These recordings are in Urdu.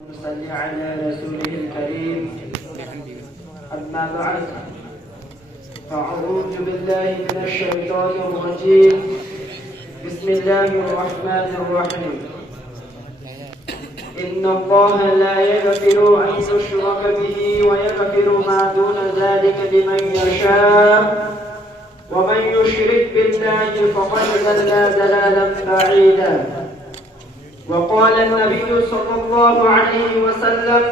صل على رسوله الكريم. أما بعد، فأعوذ بالله من الشيطان الرجيم. بسم الله الرحمن الرحيم. إن الله لا يغفر أن يشرك به ويغفر ما دون ذلك لمن يشاء، ومن يشرك بالله فقد ضل ضلالا بعيدا. وقال النبي صلى الله عليه وسلم: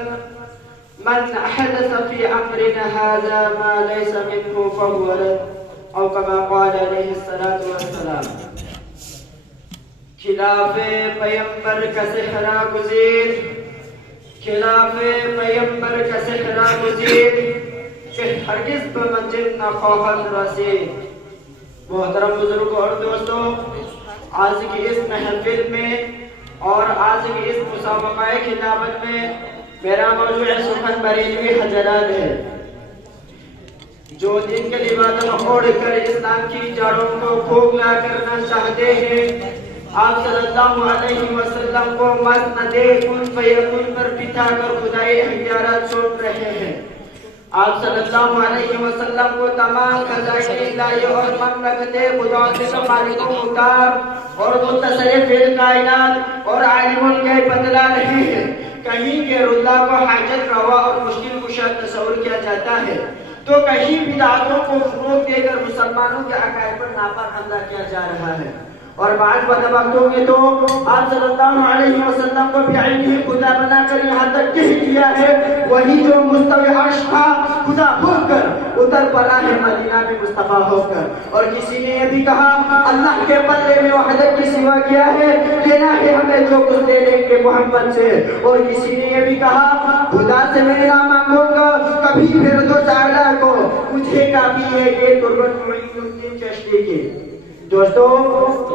من أحدث في أمرنا هذا ما ليس منه فهو رد، أو كما قال عليه الصلاة والسلام. خلاف پیمبر کا صحرا گزیر، خلاف پیمبر کا صحرا گزیر کہ ہرگز بمنزل نہ خواہد رسید. محترم بزرگوں اور دوستوں، آج کی اس محفل میں اور آج کی اس مسابقہ خطابت میں میرا موضوع سخن بریلوی حضرات ہے، جو دین کے لباس اوڑھ کر اسلام کی جڑوں کو کھوکھلا کرنا چاہتے ہیں. آپ صلی اللہ علیہ وسلم کو مسند کن فیکون پر بٹھا کر خدائی اختیارات سونپ رہے ہیں. آپ صلی اللہ علیہ وسلم کو تمام خزائن الہی اور مملکت خدا سے مالک و مختار اور متصرف الکائنات اور عالم الغیب بتلا رہے ہیں. کہیں غیر اللہ کو حاجت روا اور مشکل کشا تصور کیا جاتا ہے، تو کہیں بدعتوں کو فروغ دے کر مسلمانوں کے عقائد پر ناپاک حملہ کیا جا رہا ہے. اور بعض بدبختوں نے تو آپ صلی اللہ علیہ وسلم کو بعینہ خدا بنا کر یہاں تک کہہ دیا ہے وہی جو مستوی عرش تھا خدا ہو کر اتر پڑا ہے مدینہ میں مصطفیٰ ہو کر. اور کسی نے یہ بھی کہا اللہ کے پلے میں وحدت کی سوا کیا ہے، لینا ہے ہمیں جو کچھ دے لیں گے محمد سے. اور کسی نے یہ بھی کہا خدا سے میں نہ مانگوں گا کبھی پھر دو چاڑا کو، مجھے کافی ہے یہ قربت معین الدین چشتی کی. دوستو،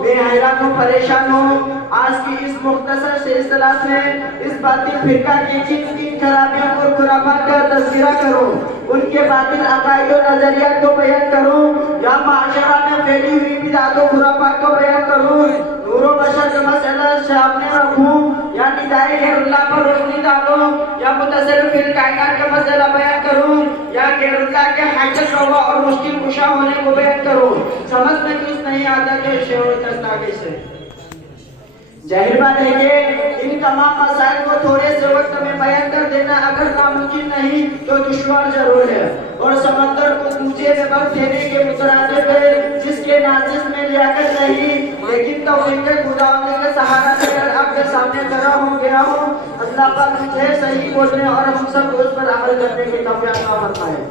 میں حیران ہوں، پریشان ہوں آج کی اس مختصر سلسلہ سے اس باطل فرقہ کی جن تین خرابیوں اور خرافات کا تذکرہ کروں، ان کے باطل عقائد و نظریات کو بیان کروں، یا معاشرہ میں پھیلی ہوئی بدعات و خرافات کو بیان کروں، نور و بشر کے مسئلہ سامنے رکھوں، یا ندائے غیر اللہ پر روشنی ڈالوں، یا متصرف الکائنات کا مسئلہ بیان کروں، یا غیر اللہ کے حاجت روا اور مشکل کشا ہونے کو بیان کروں. سمجھ میں کچھ نہیں آتا کہ شعور دستاویز سے. ظاہر بات ہے کہ ان تمام مسائل کو تھوڑے سے وقت میں بیان کر دینا اگر ناممکن نہیں تو دشوار ضرور ہے. اور سمندر کو کوزے میں بند دینے کے مترادف ہے جس کے نازش میں لیاقت نہیں، لیکن توفیق خدا کے سہارا سے اگر آپ کے سامنے کھڑا ہو گیا ہوں، اللہ پاک مجھے صحیح بولنے اور ہم سب کو اس پر عمل کرنے کی توفیق عطا فرمائے.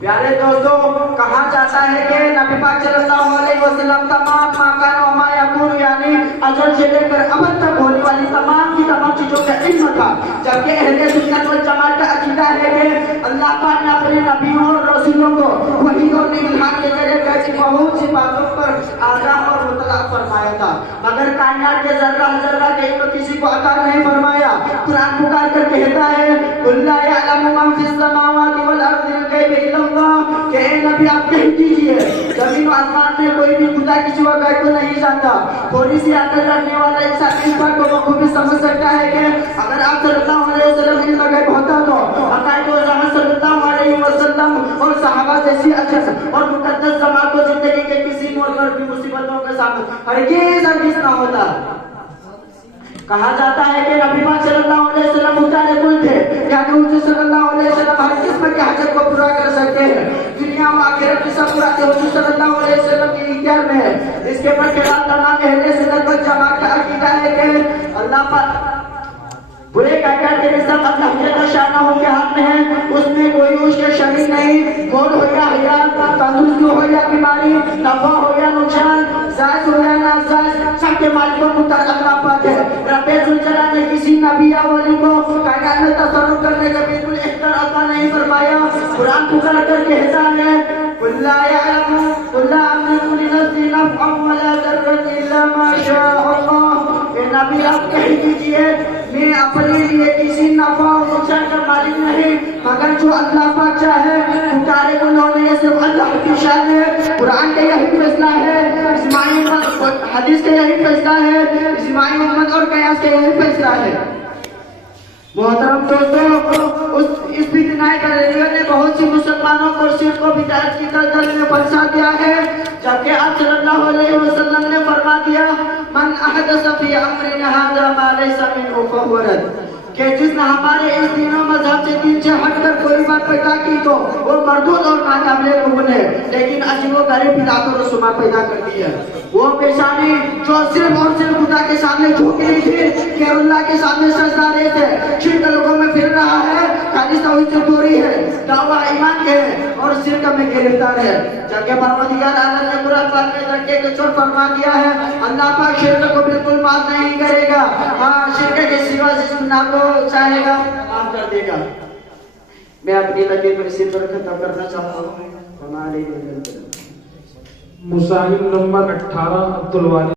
پیارے دوستوں، کہا جاتا ہے کہ نبی پاک صلی اللہ علیہ وسلم تمام ماکان و ما یکون یعنی ازل سے لے کر ابد تک ہونے والی تمام کی تمام چیزوں کا علم تھا. جبکہ اہل سنت والجماعت کا عقیدہ ہے کہ اللہ پاک نے اپنے نبیوں اور رسولوں کو وحی اور الہام کے ذریعے ایسی بہت سی باتوں پر آگاہ اور مطلع فرمایا تھا، مگر کائنات کے ذرہ ذرہ کے علم کسی کو عطا نہیں فرمایا. قرآن پکار کر کہتا ہے قل لا یعلم من فی السماوات والارض الغیب الا اللہ، کہ اے نبی آپ کہہ دیجئے زمین و آسمان میں کوئی بھی خدا کی سوا غیب کو نہیں جانتا. تھوڑی سی عقل رکھنے والا انسان اس بات کو بخوبی سمجھ سکتا ہے کہ اگر آپ صلی اللہ علیہ وسلم علم غیب ہوتا تو عقائد و زمان صلی اللہ علیہ وسلم اور صحابہ جیسی اچھا اور مقدس جماعت کو زندگی کے کسی موڑ پر بھی مصیبتوں کے سامنے ہرگز نہ ہوتا. کہا جاتا ہے کہ نبی پاک صلی اللہ علیہ وسلم مختار کل تھے، یعنی حضور صلی اللہ علیہ وسلم ہر قسم کی حاجت کو پورا کر سکتے ہیں. دنیا و آخرت کی سب مرادیں حضور صلی اللہ علیہ وسلم کے اختیار میں ہے. اس کے پر خلاف تمام اہل سنت والجماعت کا عقیدہ ہے کہ اللہ پاک برے کائنات کے رزق اللہ جل شانہ کے ہاتھ میں ہے، اس میں کوئی اس کے شریک نہیں. موت ہو یا حیات، تندرستی ہو یا بیماری، نفع ہو یا نقصان، زائد ہو یا ناجائز، سب کے مالک و مختار اللہ پاک ہے. رب ذوالجلال نے کسی نبی یا ولی کو کائنات میں تصرف کرنے کا بالکل اختیار عطا نہیں فرمایا. قرآن پکار کر کہتا ہے قل لا املک لنفسی نفعا ولا ضرا الا ما شاء اللہ، اے نبی آپ کہہ دیجئے میں اپنے لیے کسی نفع و نقصان کا مالک نہیں مگر جو اللہ پاک چاہے. پکارے انہوں نے صرف اللہ کی شان ہے. قرآن کا یہی فیصلہ ہے، اجماعی حدیث کا یہی فیصلہ ہے، اجماعی امت اور قیاس کا یہی فیصلہ ہے. محترم دوستوں، اس فتنہ بریلویہ نے بہت سی مسلمانوں کو شرک و بدعت کی دلدل میں پھنسا دیا ہے، جبکہ آپ صلی اللہ علیہ وسلم نے فرما دیا من احدث فی امرنا ھذا ما لیس منہ فہو رد، کہ جس نے ہمارے اس دین و مذہب سے دین سے ہٹ کر کوئی بات پیدا کی تو وہ مردود اور ناقابل قبول ہے۔ لیکن عجیب و غریب بدعت و رسومات پیدا کر دی ہے۔ وہ پیشانی جو صرف اور صرف خدا کے سامنے جھک رہی تھی، کہ اللہ کے سامنے سجدہ رہے تھے، شرک لوگوں میں پھر رہا ہے، خالص توحید سے دوری ہے، دعویٰ ایمان کے ہے اور شرک میں گرفتار ہے، جبکہ پروردگار عالم نے قرآن پاک میں دھکے کے چوٹ فرما دیا ہے اللہ پاک شرک کو بالکل معاف نہیں کرے گا، ہاں شرک کے سوا جس گناہ کو چاہے گا معاف کر دے گا۔ میں اپنی تقریر میں اسی پر ختم کرنا چاہتا ہوں۔ مصاحب نمبر 18 عبدالوالد